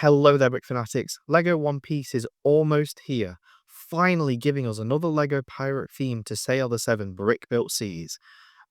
Hello there, Brick Fanatics. LEGO One Piece is almost here, finally giving us another LEGO pirate theme to sail the 7 brick-built seas.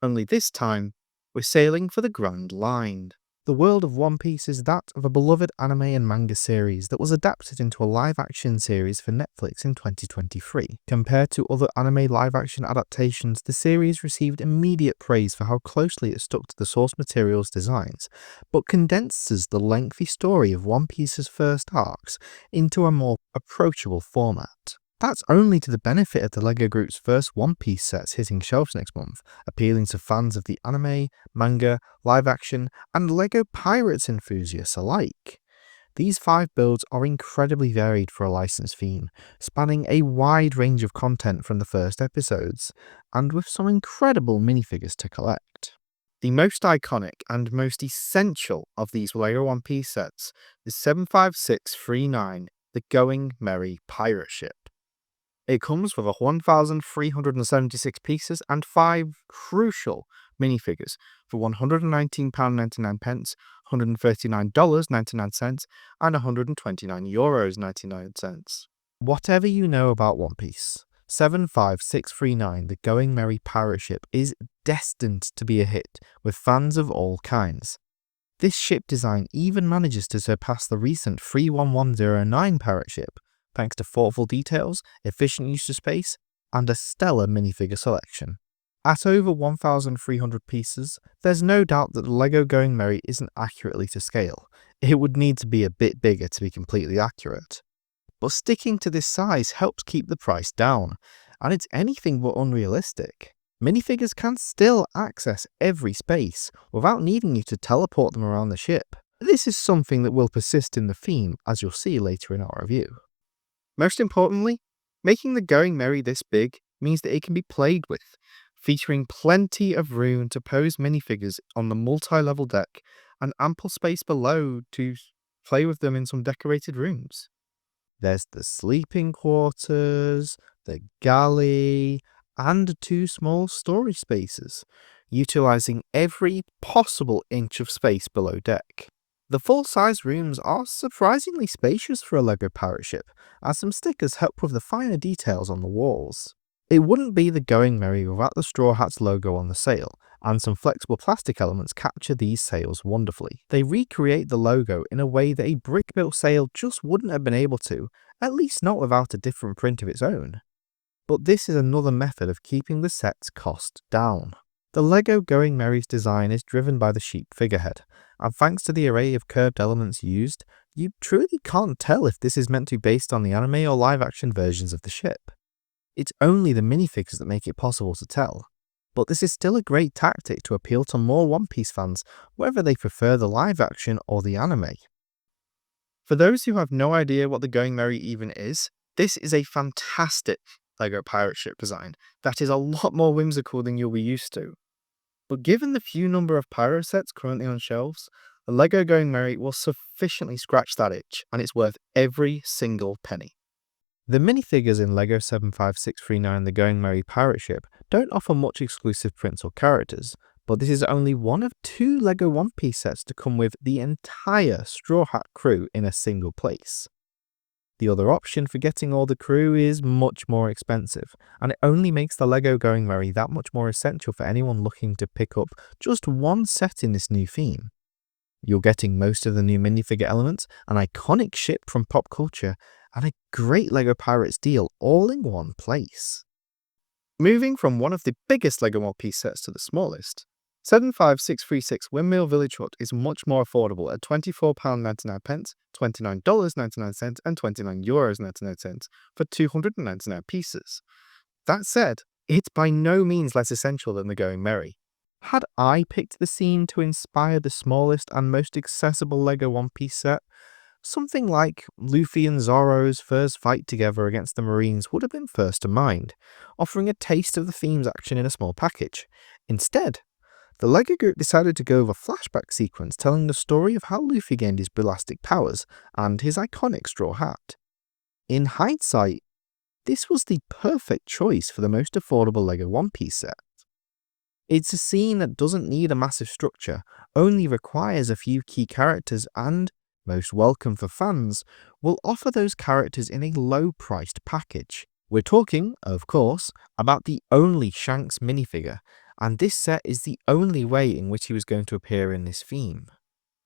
Only this time, we're sailing for the Grand Line. The world of One Piece is that of a beloved anime and manga series that was adapted into a live-action series for Netflix in 2023. Compared to other anime live-action adaptations, the series received immediate praise for how closely it stuck to the source material's designs, but condenses the lengthy story of One Piece's first arcs into a more approachable format. That's only to the benefit of the LEGO Group's first One Piece sets hitting shelves next month, appealing to fans of the anime, manga, live-action, and LEGO Pirates enthusiasts alike. These 5 builds are incredibly varied for a licensed theme, spanning a wide range of content from the first episodes, and with some incredible minifigures to collect. The most iconic and most essential of these LEGO One Piece sets is 75639, the Going Merry Pirate Ship. It comes with 1,376 pieces and 5 crucial minifigures for £119.99, $139.99, and €129.99. Whatever you know about One Piece, 75639, the Going Merry Pirate Ship, is destined to be a hit with fans of all kinds. This ship design even manages to surpass the recent 31109 pirate ship, thanks to thoughtful details, efficient use of space, and a stellar minifigure selection. At over 1,300 pieces, there's no doubt that the LEGO Going Merry isn't accurately to scale. It would need to be a bit bigger to be completely accurate. But sticking to this size helps keep the price down, and it's anything but unrealistic. Minifigures can still access every space without needing you to teleport them around the ship. This is something that will persist in the theme, as you'll see later in our review. Most importantly, making the Going Merry this big means that it can be played with, featuring plenty of room to pose minifigures on the multi-level deck and ample space below to play with them in some decorated rooms. There's the sleeping quarters, the galley, and 2 small storage spaces, utilizing every possible inch of space below deck. The full-size rooms are surprisingly spacious for a LEGO pirate ship, as some stickers help with the finer details on the walls. It wouldn't be the Going Merry without the Straw Hats logo on the sail, and some flexible plastic elements capture these sails wonderfully. They recreate the logo in a way that a brick-built sail just wouldn't have been able to, at least not without a different print of its own. But this is another method of keeping the set's cost down. The LEGO Going Merry's design is driven by the sheep figurehead, and thanks to the array of curved elements used, you truly can't tell if this is meant to be based on the anime or live-action versions of the ship. It's only the minifigures that make it possible to tell, but this is still a great tactic to appeal to more One Piece fans, whether they prefer the live-action or the anime. For those who have no idea what the Going Merry even is, this is a fantastic LEGO pirate ship design that is a lot more whimsical than you'll be used to. But given the few number of pirate sets currently on shelves, the LEGO Going Merry will sufficiently scratch that itch, and it's worth every single penny. The minifigures in LEGO 75639 The Going Merry Pirate Ship don't offer much exclusive prints or characters, but this is only one of 2 LEGO One Piece sets to come with the entire Straw Hat crew in a single place. The other option for getting all the crew is much more expensive, and it only makes the LEGO Going Merry that much more essential for anyone looking to pick up just one set in this new theme. You're getting most of the new minifigure elements, an iconic ship from pop culture, and a great LEGO Pirates deal all in one place. Moving from one of the biggest LEGO One Piece sets to the smallest, 75636 Windmill Village Hut is much more affordable at £24.99, $29.99, and €29.99 for 299 pieces. That said, it's by no means less essential than the Going Merry. Had I picked the scene to inspire the smallest and most accessible LEGO One Piece set, something like Luffy and Zoro's first fight together against the Marines would have been first to mind, offering a taste of the theme's action in a small package. Instead, the LEGO Group decided to go with a flashback sequence telling the story of how Luffy gained his ballistic powers and his iconic straw hat. In hindsight, this was the perfect choice for the most affordable LEGO One Piece set. It's a scene that doesn't need a massive structure, only requires a few key characters and most welcome for fans, will offer those characters in a low-priced package. We're talking, of course, about the only Shanks minifigure, and this set is the only way in which he was going to appear in this theme.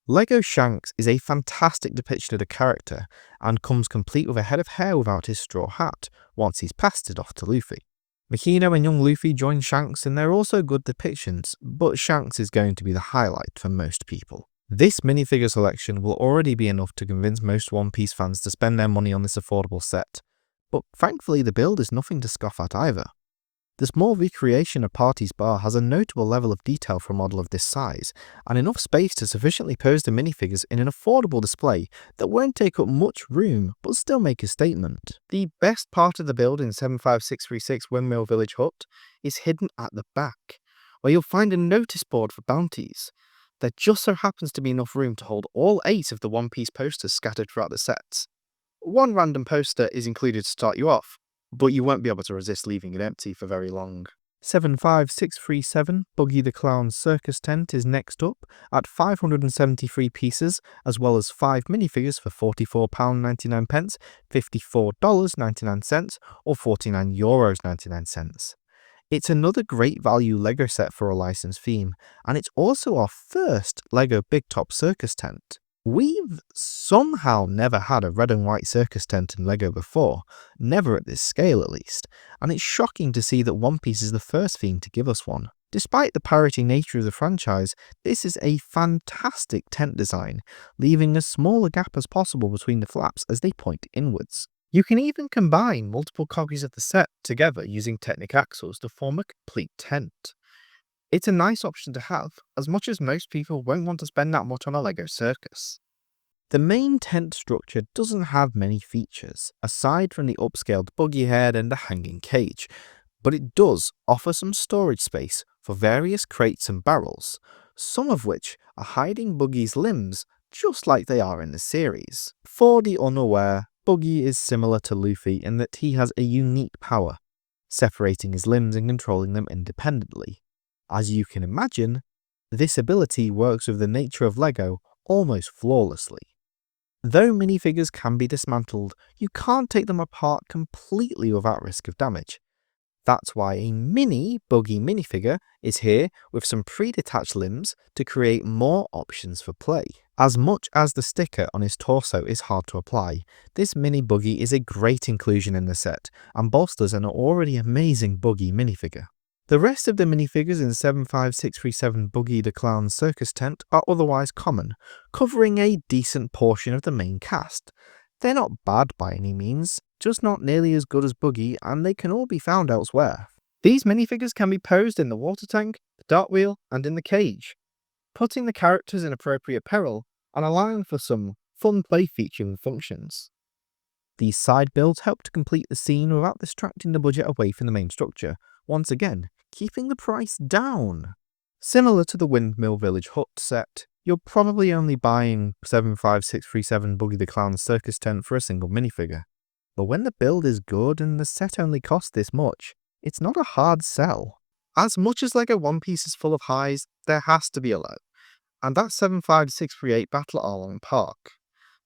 Lego Shanks is a fantastic depiction of the character, and comes complete with a head of hair without his straw hat, once he's passed it off to Luffy. Makino and young Luffy join Shanks, and they're also good depictions, but Shanks is going to be the highlight for most people. This minifigure selection will already be enough to convince most One Piece fans to spend their money on this affordable set, but thankfully the build is nothing to scoff at either. The small recreation of Party's bar has a notable level of detail for a model of this size, and enough space to sufficiently pose the minifigures in an affordable display that won't take up much room but still make a statement. The best part of the build in 75636 Windmill Village Hut is hidden at the back, where you'll find a notice board for bounties. There just so happens to be enough room to hold all 8 of the One Piece posters scattered throughout the sets. One random poster is included to start you off, but you won't be able to resist leaving it empty for very long. 75637 Boogie the Clown's Circus Tent is next up at 573 pieces, as well as 5 minifigures for £44.99, $54.99, or €49.99. It's another great value LEGO set for a licensed theme, and it's also our first LEGO Big Top Circus Tent. We've somehow never had a red and white circus tent in LEGO before, never at this scale at least, and it's shocking to see that One Piece is the first theme to give us one. Despite the parody nature of the franchise, this is a fantastic tent design, leaving as small a gap as possible between the flaps as they point inwards. You can even combine multiple copies of the set together using Technic axles to form a complete tent. It's a nice option to have, as much as most people won't want to spend that much on a LEGO circus. The main tent structure doesn't have many features, aside from the upscaled buggy head and the hanging cage, but it does offer some storage space for various crates and barrels, some of which are hiding Buggie's limbs just like they are in the series. For the unaware, Buggy is similar to Luffy in that he has a unique power, separating his limbs and controlling them independently. As you can imagine, this ability works with the nature of LEGO almost flawlessly. Though minifigures can be dismantled, you can't take them apart completely without risk of damage. That's why a mini Boogie minifigure is here with some pre-detached limbs to create more options for play. As much as the sticker on his torso is hard to apply, this mini Boogie is a great inclusion in the set and bolsters an already amazing Boogie minifigure. The rest of the minifigures in 75637 Boogie the Clown's Circus Tent are otherwise common, covering a decent portion of the main cast. They're not bad by any means, just not nearly as good as Boogie, and they can all be found elsewhere. These minifigures can be posed in the water tank, the dart wheel, and in the cage, putting the characters in appropriate apparel and allowing for some fun play featuring functions. These side builds help to complete the scene without distracting the budget away from the main structure, once again keeping the price down. Similar to the Windmill Village Hut set, you're probably only buying 75637 Boogie the Clown's Circus Tent for a single minifigure. But when the build is good and the set only costs this much, it's not a hard sell. As much as LEGO One Piece is full of highs, there has to be a low, and that's 75638 Battle at Arlong Park.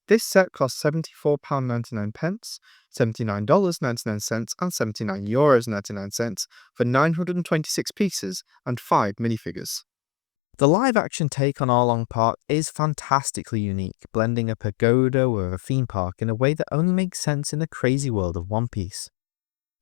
This set costs £74.99, $79.99 and €79.99 for 926 pieces and 5 minifigures. The live-action take on Arlong Park is fantastically unique, blending a pagoda with a theme park in a way that only makes sense in the crazy world of One Piece.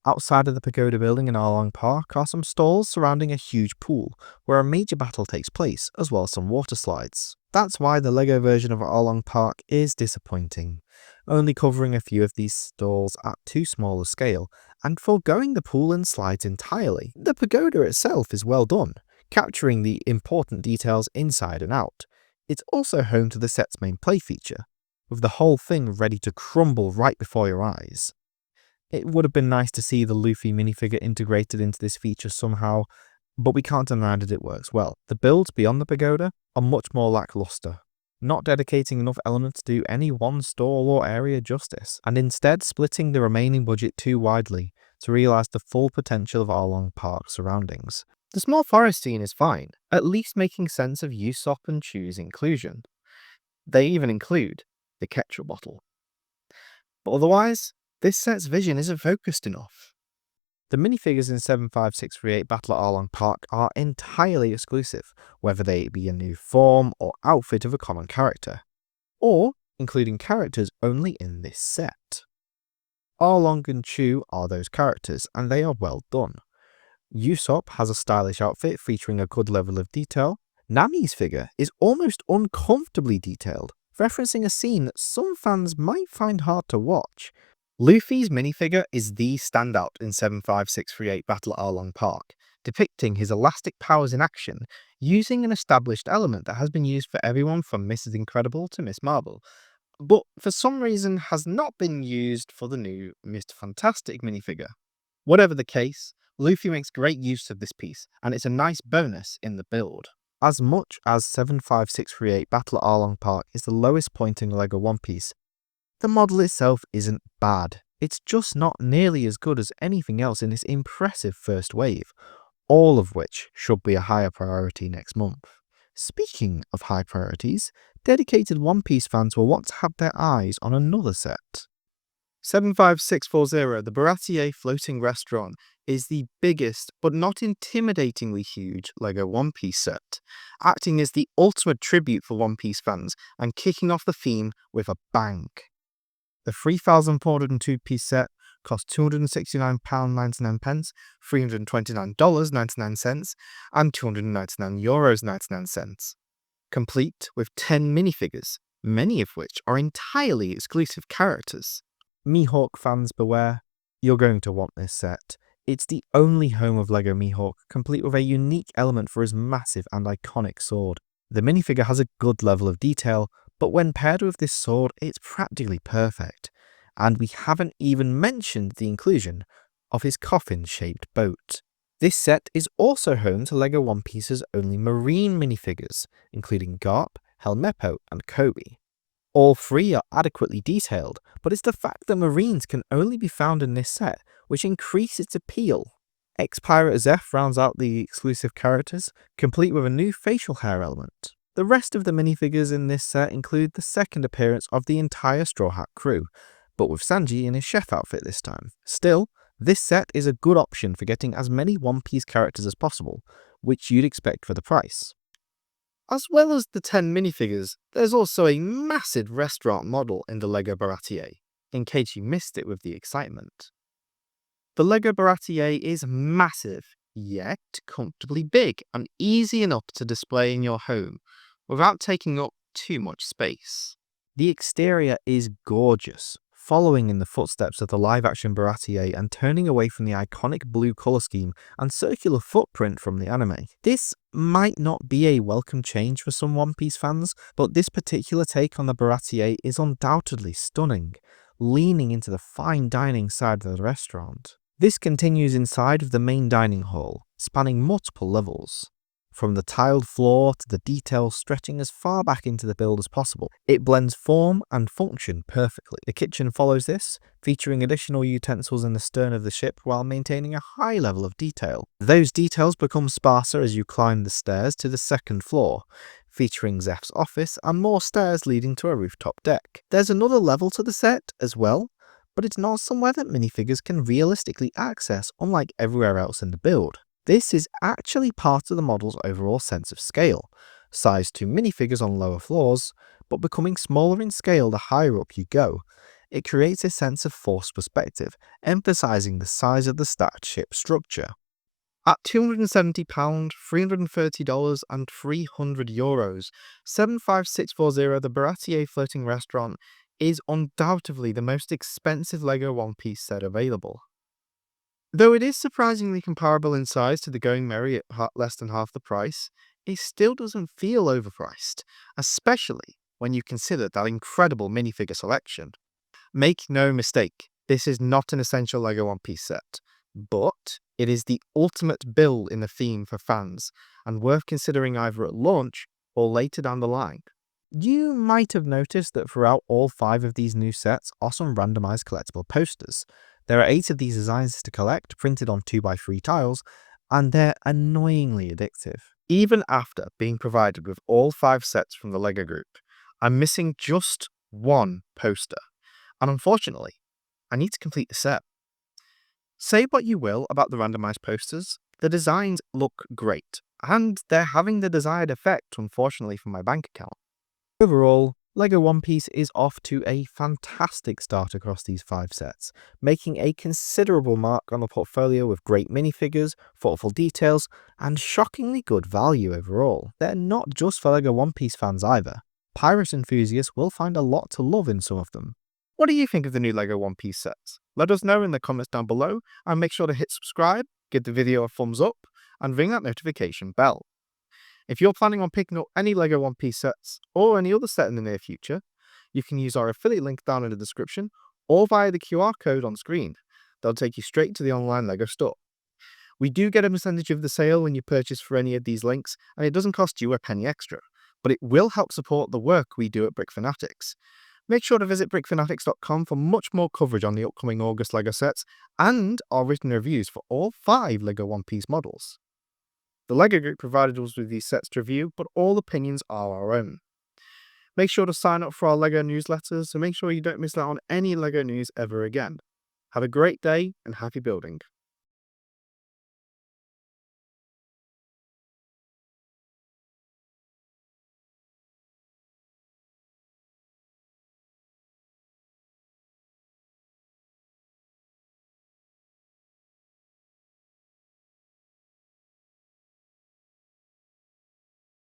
Outside of the pagoda building in Arlong Park are some stalls surrounding a huge pool, where a major battle takes place, as well as some water slides. That's why the LEGO version of Arlong Park is disappointing, only covering a few of these stalls at too small a scale, and foregoing the pool and slides entirely. The pagoda itself is well done, capturing the important details inside and out. It's also home to the set's main play feature, with the whole thing ready to crumble right before your eyes. It would have been nice to see the Luffy minifigure integrated into this feature somehow, but we can't deny that it works well. The builds beyond the pagoda are much more lackluster, not dedicating enough elements to do any one stall or area justice, and instead splitting the remaining budget too widely to realise the full potential of Arlong Park's surroundings. The small forest scene is fine, at least making sense of Usopp and Chu's inclusion. They even include the ketchup bottle. But otherwise, this set's vision isn't focused enough. The minifigures in 75638 Battle at Arlong Park are entirely exclusive, whether they be a new form or outfit of a common character, or including characters only in this set. Arlong and Chu are those characters, and they are well done. Usopp has a stylish outfit featuring a good level of detail. Nami's figure is almost uncomfortably detailed, referencing a scene that some fans might find hard to watch. Luffy's minifigure is the standout in 75638 Battle at Arlong Park, depicting his elastic powers in action, using an established element that has been used for everyone from Mrs. Incredible to Miss Marvel, but for some reason has not been used for the new Mr. Fantastic minifigure. Whatever the case, Luffy makes great use of this piece, and it's a nice bonus in the build. As much as 75638 Battle at Arlong Park is the lowest point in LEGO One Piece, the model itself isn't bad. It's just not nearly as good as anything else in this impressive first wave, all of which should be a higher priority next month. Speaking of high priorities, dedicated One Piece fans will want to have their eyes on another set. 75640, the Baratier floating restaurant, is the biggest but not intimidatingly huge LEGO One Piece set, acting as the ultimate tribute for One Piece fans and kicking off the theme with a bang. The 3,402-piece set cost £269.99, $329.99, and €299.99, complete with 10 minifigures, many of which are entirely exclusive characters. Mihawk fans beware, you're going to want this set. It's the only home of LEGO Mihawk, complete with a unique element for his massive and iconic sword. The minifigure has a good level of detail, but when paired with this sword, it's practically perfect. And we haven't even mentioned the inclusion of his coffin-shaped boat. This set is also home to LEGO One Piece's only marine minifigures, including Garp, Helmeppo, and Kobe. All three are adequately detailed, but it's the fact that Marines can only be found in this set which increase its appeal. Ex-Pirate Zeph rounds out the exclusive characters, complete with a new facial hair element. The rest of the minifigures in this set include the second appearance of the entire Straw Hat crew, but with Sanji in his chef outfit this time. Still, this set is a good option for getting as many One Piece characters as possible, which you'd expect for the price. As well as the 10 minifigures, there's also a massive restaurant model in the LEGO Baratier, in case you missed it with the excitement. The LEGO Baratier is massive, yet comfortably big and easy enough to display in your home, without taking up too much space. The exterior is gorgeous, following in the footsteps of the live-action Baratier and turning away from the iconic blue colour scheme and circular footprint from the anime. This might not be a welcome change for some One Piece fans, but this particular take on the Baratier is undoubtedly stunning, leaning into the fine dining side of the restaurant. This continues inside of the main dining hall, spanning multiple levels. From the tiled floor to the details stretching as far back into the build as possible, it blends form and function perfectly. The kitchen follows this, featuring additional utensils in the stern of the ship while maintaining a high level of detail. Those details become sparser as you climb the stairs to the second floor, featuring Zeph's office and more stairs leading to a rooftop deck. There's another level to the set as well, but it's not somewhere that minifigures can realistically access, unlike everywhere else in the build. This is actually part of the model's overall sense of scale, sized to minifigures on lower floors, but becoming smaller in scale the higher up you go. It creates a sense of forced perspective, emphasizing the size of the stacked ship structure. At £270, $330 and €300, 75640 the Baratier floating restaurant is undoubtedly the most expensive LEGO One Piece set available. Though it is surprisingly comparable in size to the Going Merry at less than half the price, it still doesn't feel overpriced, especially when you consider that incredible minifigure selection. Make no mistake, this is not an essential LEGO One Piece set, but it is the ultimate build in the theme for fans, and worth considering either at launch or later down the line. You might have noticed that throughout all 5 of these new sets are some randomized collectible posters. There are 8 of these designs to collect, printed on 2x3 tiles, and they're annoyingly addictive. Even after being provided with all 5 sets from the LEGO group, I'm missing just one poster. And unfortunately, I need to complete the set. Say what you will about the randomized posters, the designs look great, and they're having the desired effect, unfortunately, for my bank account. Overall, LEGO One Piece is off to a fantastic start across these 5 sets, making a considerable mark on the portfolio with great minifigures, thoughtful details, and shockingly good value overall. They're not just for LEGO One Piece fans either. Pirate enthusiasts will find a lot to love in some of them. What do you think of the new LEGO One Piece sets? Let us know in the comments down below, and make sure to hit subscribe, give the video a thumbs up, and ring that notification bell. If you're planning on picking up any LEGO One Piece sets, or any other set in the near future, you can use our affiliate link down in the description, or via the QR code on screen. They'll take you straight to the online LEGO store. We do get a percentage of the sale when you purchase for any of these links, and it doesn't cost you a penny extra, but it will help support the work we do at Brick Fanatics. Make sure to visit brickfanatics.com for much more coverage on the upcoming August LEGO sets, and our written reviews for all 5 LEGO One Piece models. The LEGO Group provided us with these sets to review, but all opinions are our own. Make sure to sign up for our LEGO newsletters, so make sure you don't miss out on any LEGO news ever again. Have a great day and happy building.